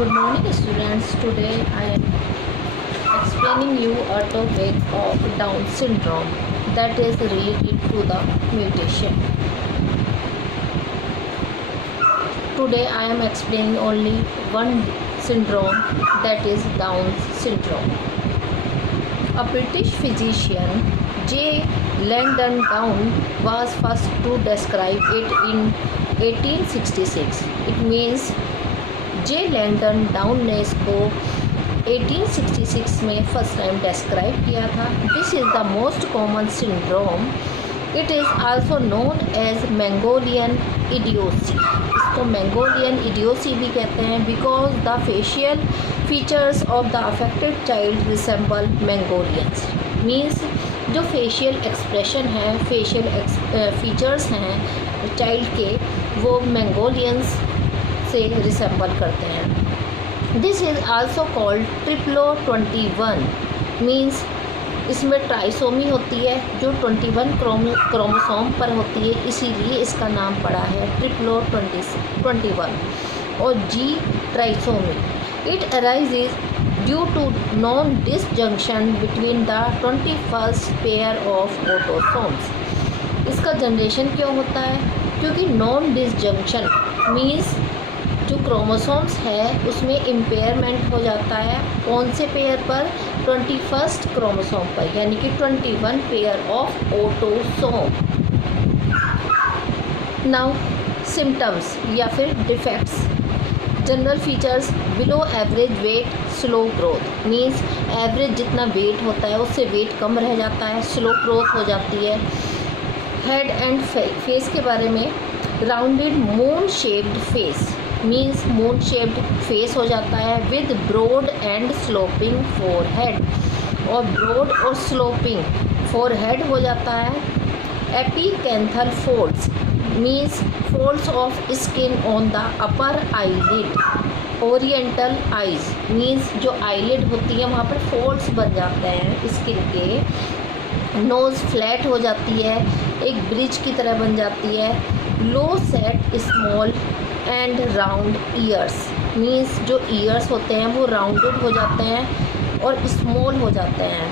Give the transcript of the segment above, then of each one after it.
Good morning students. Today I am explaining you a topic of Down syndrome that is related to the mutation. Today I am explaining only one syndrome, that is Down syndrome. A British physician, J. Langdon Down, was first to describe it in 1866. It means J Langdon Down ने इसको 1866 में first time describe किया था. This is the most common syndrome. It is also known as Mongolian idiocy. इसको Mongolian idiocy भी कहते हैं because the facial features of the affected child resemble Mongolians. Means जो फेशियल एक्सप्रेशन है, facial features हैं child के, वो Mongolians से रिसेंबल करते हैं. This is also called triplo 21. Means इसमें ट्राइसोमी होती है जो 21 क्रोमोसोम पर होती है, इसीलिए इसका नाम पड़ा है ट्रिप्लो 21 और G trisomy. It arises due to non disjunction between the 21st pair of autosomes. इसका जनरेशन क्यों होता है? क्योंकि नॉन डिसजंक्शन मीन्स जो क्रोमोसोम्स है उसमें इम्पेयरमेंट हो जाता है. कौन से पेयर पर? 21st क्रोमोसोम पर, यानी कि 21 pair of autosome. Now symptoms या फिर defects. General features: below average weight, slow growth. Means average जितना वेट होता है उससे वेट कम रह जाता है, स्लो ग्रोथ हो जाती है. हेड एंड फेस के बारे में, rounded moon shaped face. Means moon shaped face हो जाता है with broad and sloping forehead, और ब्रॉड और स्लोपिंग फोरहेड हो जाता है. Epicanthal folds means folds of skin on the upper eyelid. Oriental eyes means जो आईलिड होती है वहाँ पर फोल्ड्स बन जाते हैं स्किन के. नोज़ फ्लैट हो जाती है, एक ब्रिज की तरह बन जाती है. लो set small and round years. Means जो ईयर्स होते हैं वो राउंडेड हो जाते हैं और स्मॉल हो जाते हैं.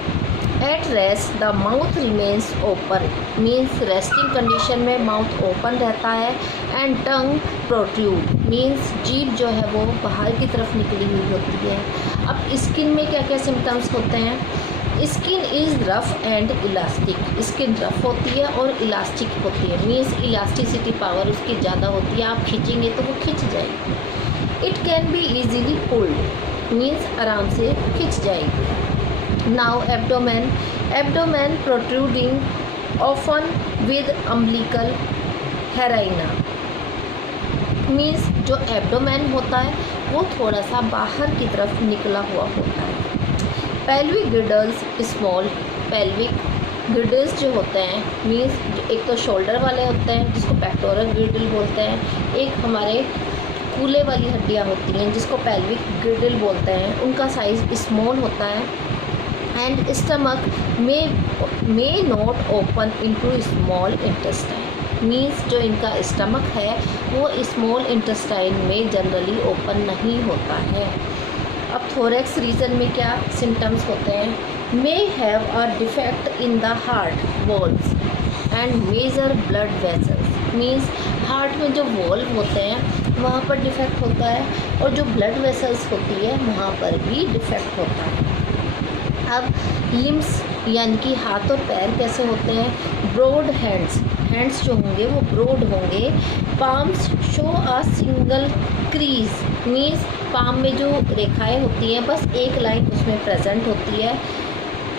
At rest the mouth remains open. Means resting condition में माउथ ओपन रहता है. एंड टंग प्रोट्रूड मीन्स जीभ जो है वो बाहर की तरफ निकली हुई होती है. अब स्किन में क्या क्या सिम्टम्स होते हैं? Skin is rough and elastic. Skin rough होती है और इलास्टिक होती है. मीन्स इलास्टिसिटी पावर उसकी ज़्यादा होती है, आप खींचेंगे तो वो खिंच जाएगी. It can be easily pulled. Means आराम से खिंच जाएगी. Now abdomen. Abdomen protruding often with umbilical hernia. Means जो एब्डोमेन होता है वो थोड़ा सा बाहर की तरफ निकला हुआ होता है. Pelvic girdles small. Pelvic girdles जो होते हैं मीन्स एक तो शोल्डर वाले होते हैं जिसको पेक्टोरल गिर्डल बोलते हैं, एक हमारे कूल्हे वाली हड्डियाँ होती हैं जिसको पेल्विक गिर्डल बोलते हैं, उनका साइज़ स्मॉल होता है. And stomach may not open into small intestine. Means जो इनका स्टमक है वो स्मॉल इंटेस्टाइन में जनरली ओपन नहीं होता है. अब थोरेक्स रीजन में क्या सिम्टम्स होते हैं? May have a defect in the heart walls and major blood vessels. Means heart में जो वॉल्व होते हैं वहाँ पर डिफेक्ट होता है और जो ब्लड वेसल्स होती है वहाँ पर भी डिफेक्ट होता है. अब लिम्स यानी कि हाथ और पैर कैसे होते हैं? Broad hands. हैंड्स जो होंगे वो ब्रॉड होंगे. Palms show a single crease. Means palm में जो रेखाएं होती हैं बस एक लाइन उसमें प्रेजेंट होती है,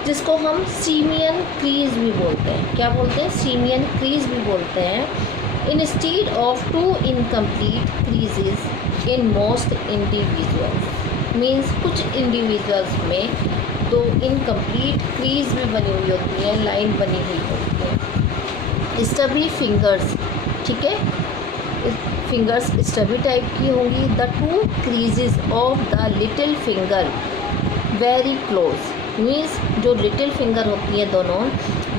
जिसको हम सीमियन क्रीज भी बोलते हैं. क्या बोलते हैं? सीमियन क्रीज भी बोलते हैं. Instead of 2 incomplete creases in most individuals. Means कुछ इंडिविजुअल्स में 2 इनकम्प्लीट क्रीज भी बनी हुई होती है, लाइन बनी हुई होती है. स्टबी फिंगर्स. ठीक है, फिंगर्स स्टबी टाइप की होंगी. The 2 creases of the little finger very close. Means जो लिटिल फिंगर होती है दोनों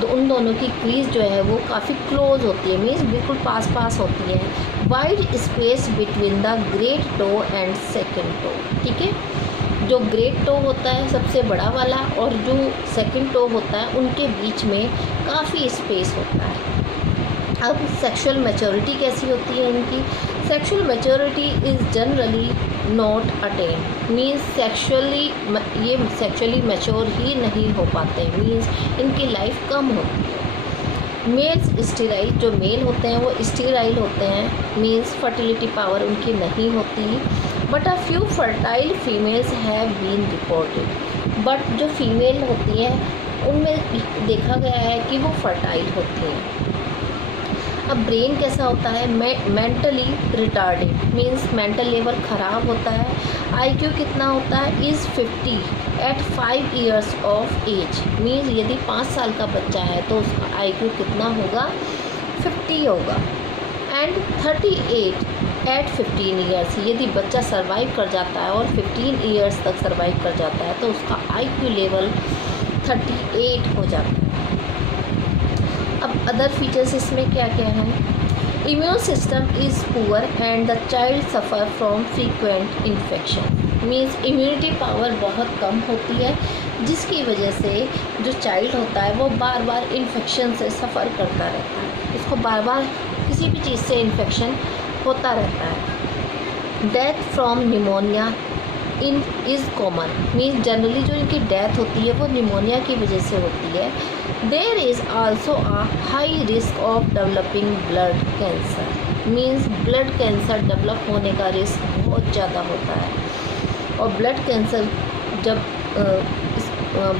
उन दोनों की क्रीज जो है वो काफ़ी क्लोज होती है, मीन्स बिल्कुल पास पास होती है। Wide space between the great toe and second toe, ठीक है। जो ग्रेट टो होता है सबसे बड़ा वाला और जो सेकेंड टो होता है उनके बीच में काफ़ी स्पेस होता है। अब सेक्सुअल मैच्योरिटी कैसी होती है इनकी? Sexual maturity is generally not attain, means ये सेक्सुअली मैच्योर ही नहीं हो पाते, मीन्स इनकी लाइफ कम होती है। मेल्स स्टेराइल, जो मेल होते हैं वो स्टेराइल होते हैं, मीन्स फर्टिलिटी पावर उनकी नहीं होती। But a few fertile females have been reported, but जो फीमेल होती हैं उनमें देखा गया है कि वो फर्टाइल होती हैं। अब ब्रेन कैसा होता है? Mentally retarded, means mental level ख़राब होता है। IQ कितना होता है? Is 50 at 5 years of age, means यदि 5 साल का बच्चा है तो उसका IQ कितना होगा? 50 होगा। एंड 38 एट 15 ईयर्स, यदि बच्चा सर्वाइव कर जाता है और 15 ईयर्स तक सर्वाइव कर जाता है तो उसका IQ लेवल 38 हो जाता है। अब अदर फीचर्स इसमें क्या क्या हैं? Immune system is poor and the child suffer from frequent infection, means immunity power बहुत कम होती है जिसकी वजह से जो चाइल्ड होता है वो बार बार इन्फेक्शन से सफ़र करता रहता है, उसको बार बार किसी भी चीज़ से इन्फेक्शन होता रहता है। Death from pneumonia is common, means generally जो इनकी डेथ होती है वो निमोनिया की वजह से होती है। There is also a high risk of developing blood cancer, means blood cancer develop होने का रिस्क बहुत ज़्यादा होता है। और ब्लड कैंसर जब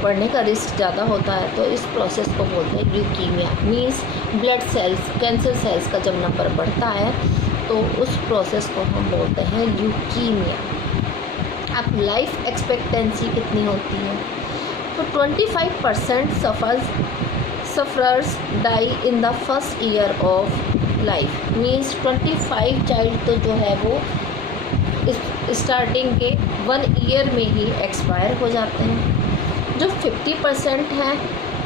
बढ़ने का रिस्क ज़्यादा होता है तो इस प्रोसेस को बोलते हैं leukaemia, means blood cells, cancer cells का जब नंबर बढ़ता है तो उस प्रोसेस को हम बोलते हैं ल्यूकीमिया। अब लाइफ एक्सपेक्टेंसी कितनी होती है? तो 25% sufferers die in the first year of life, means 25 child तो जो है वो स्टार्टिंग के 1 ईयर में ही एक्सपायर हो जाते हैं। जो 50% हैं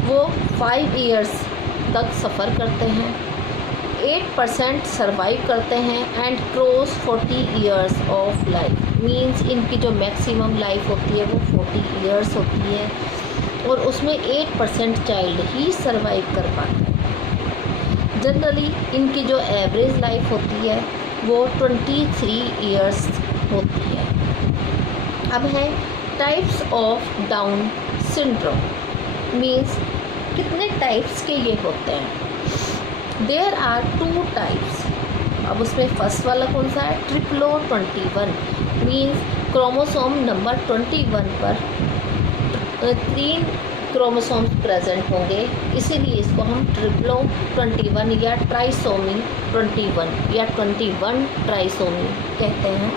वो 5 ईयर्स तक सफ़र करते हैं। 8% सर्वाइव करते हैं and cross 40 years of life, means इनकी जो मैक्सिमम लाइफ होती है वो 40 ईयर्स होती है और उसमें 8% चाइल्ड ही सर्वाइव कर पाते हैं। जनरली इनकी जो एवरेज लाइफ होती है वो 23 ईयर्स होती है। अब है types of Down syndrome, means कितने टाइप्स के ये होते हैं? There are 2 types. अब उसमें फर्स्ट वाला कौन सा है? ट्रिप्लो 21, मीन्स क्रोमोसोम नंबर 21 पर 3 क्रोमोसोम्स प्रेजेंट होंगे, इसीलिए इसको हम ट्रिप्लो 21 या ट्राइसोमी 21 या 21 ट्राइसोमी कहते हैं।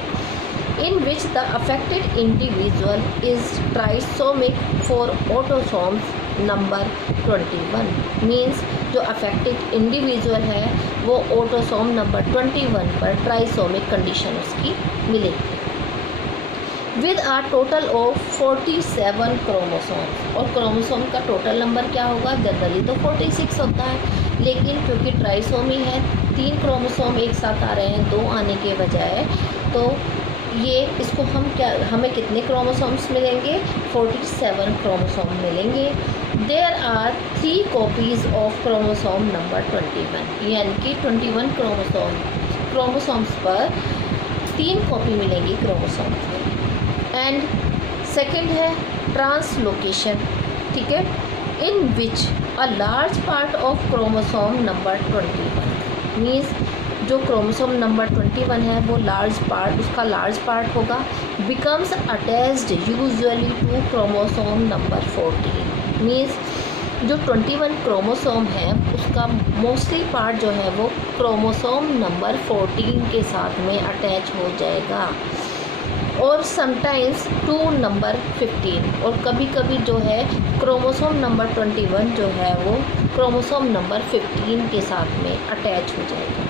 In which the affected individual is trisomic for autosomes number 21, means जो अफेक्टेड इंडिविजुअल है वो ऑटोसोम नंबर 21 पर ट्राइसोमिक कंडीशन उसकी मिलेगी। With a total of 47 chromosomes, और क्रोमोसोम का टोटल नंबर क्या होगा? जनरली तो 46 होता है, लेकिन क्योंकि ट्राइसोमी है 3 क्रोमोसोम एक साथ आ रहे हैं 2 आने के बजाय, तो ये इसको हमें कितने क्रोमोसोम्स मिलेंगे? 47 क्रोमोसोम मिलेंगे। There are 3 copies of chromosome number 21, यानी कि 21 क्रोमोसोम्स पर 3 कॉपी मिलेंगी क्रोमोसोम्स में। एंड सेकंड है ट्रांसलोकेशन, ठीक है, in which a large part of chromosome number 21, means जो क्रोमोसोम नंबर 21 है वो उसका लार्ज पार्ट होगा, becomes attached usually to chromosome number 14, means जो 21 क्रोमोसोम है उसका मोस्टली पार्ट जो है वो क्रोमोसोम नंबर 14 के साथ में अटैच हो जाएगा, और समटाइम्स टू नंबर 15, और कभी कभी जो है क्रोमोसोम नंबर 21 जो है वो क्रोमोसोम नंबर 15 के साथ में अटैच हो जाएगा।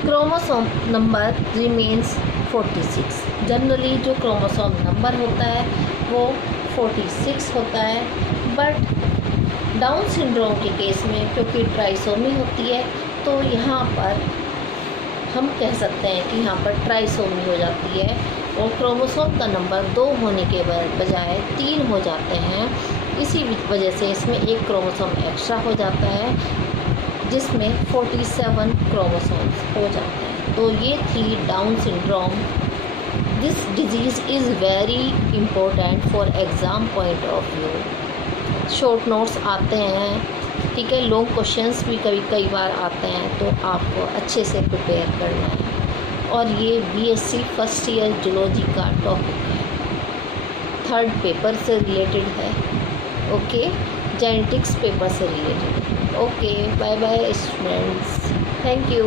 क्रोमोसोम नंबर रिमेन्स 46, जनरली जो क्रोमोसोम नंबर होता है वो 46 होता है, बट डाउन सिंड्रोम के केस में क्योंकि ट्राइसोमी होती है तो यहाँ पर हम कह सकते हैं कि यहाँ पर ट्राइसोमी हो जाती है और क्रोमोसोम का नंबर 2 होने के बजाय 3 हो जाते हैं। इसी वजह से इसमें एक क्रोमोसोम एक्स्ट्रा हो जाता है जिसमें 47 क्रोमोसोम्स हो जाते हैं। तो ये थी down syndrome. This disease is very important for exam point of view. Short notes आते हैं, ठीक है, लॉन्ग क्वेश्चंस भी कई बार आते हैं, तो आपको अच्छे से प्रिपेयर करना है। और ये बीएससी फर्स्ट ईयर जूलॉजी का टॉपिक है, 3rd पेपर से रिलेटेड है। ओके, जेनेटिक्स पेपर से related. Okay, bye bye students, thank you.